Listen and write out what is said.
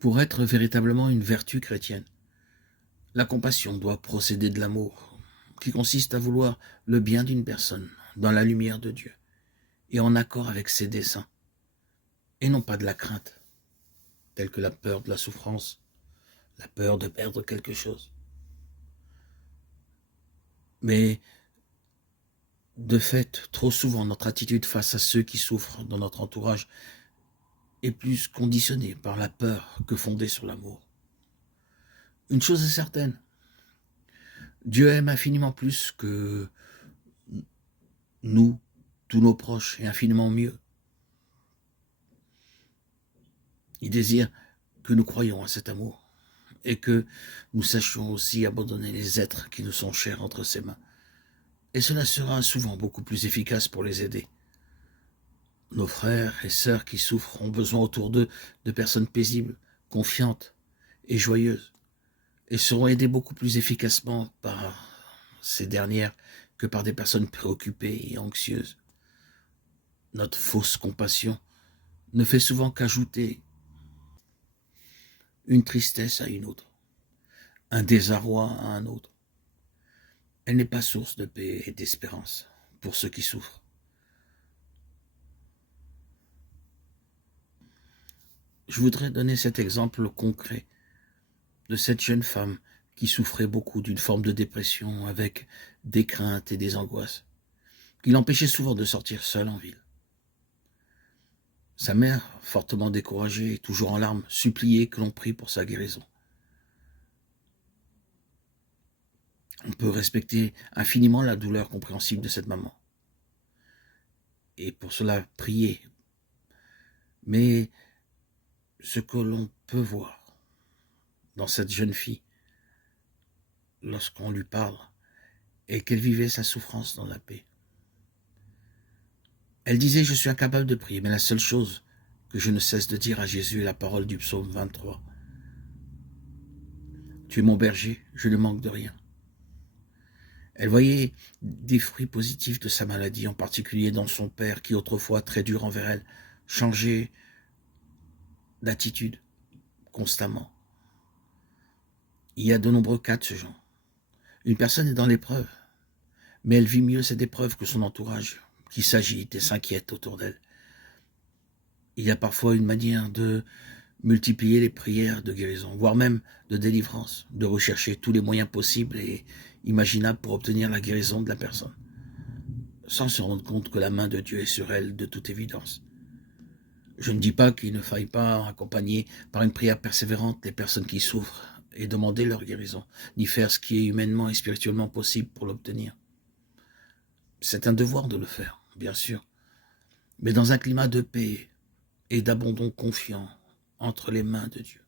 Pour être véritablement une vertu chrétienne, la compassion doit procéder de l'amour, qui consiste à vouloir le bien d'une personne dans la lumière de Dieu et en accord avec ses desseins, et non pas de la crainte, telle que la peur de la souffrance, la peur de perdre quelque chose. Mais de fait, trop souvent, notre attitude face à ceux qui souffrent dans notre entourage est plus conditionnée par la peur que fondée sur l'amour. Une chose est certaine, Dieu aime infiniment plus que nous, tous nos proches, et infiniment mieux. Il désire que nous croyions à cet amour et que nous sachions aussi abandonner les êtres qui nous sont chers entre ses mains. Et cela sera souvent beaucoup plus efficace pour les aider. Nos frères et sœurs qui souffrent ont besoin autour d'eux de personnes paisibles, confiantes et joyeuses, et seront aidés beaucoup plus efficacement par ces dernières que par des personnes préoccupées et anxieuses. Notre fausse compassion ne fait souvent qu'ajouter une tristesse à une autre, un désarroi à un autre. Elle n'est pas source de paix et d'espérance pour ceux qui souffrent. Je voudrais donner cet exemple concret de cette jeune femme qui souffrait beaucoup d'une forme de dépression avec des craintes et des angoisses, qui l'empêchaient souvent de sortir seule en ville. Sa mère, fortement découragée et toujours en larmes, suppliait que l'on prie pour sa guérison. On peut respecter infiniment la douleur compréhensible de cette maman, et pour cela prier. Mais ce que l'on peut voir dans cette jeune fille, lorsqu'on lui parle, est qu'elle vivait sa souffrance dans la paix. Elle disait « Je suis incapable de prier, mais la seule chose que je ne cesse de dire à Jésus est la parole du psaume 23. Tu es mon berger, je ne manque de rien. » Elle voyait des fruits positifs de sa maladie, en particulier dans son père qui, autrefois très dur envers elle, changeait d'attitude constamment. Il y a de nombreux cas de ce genre. Une personne est dans l'épreuve, mais elle vit mieux cette épreuve que son entourage, qui s'agite et s'inquiète autour d'elle. Il y a parfois une manière de multiplier les prières de guérison, voire même de délivrance, de rechercher tous les moyens possibles et imaginables pour obtenir la guérison de la personne, sans se rendre compte que la main de Dieu est sur elle de toute évidence. Je ne dis pas qu'il ne faille pas accompagner par une prière persévérante les personnes qui souffrent et demander leur guérison, ni faire ce qui est humainement et spirituellement possible pour l'obtenir. C'est un devoir de le faire, bien sûr, mais dans un climat de paix et d'abandon confiant entre les mains de Dieu.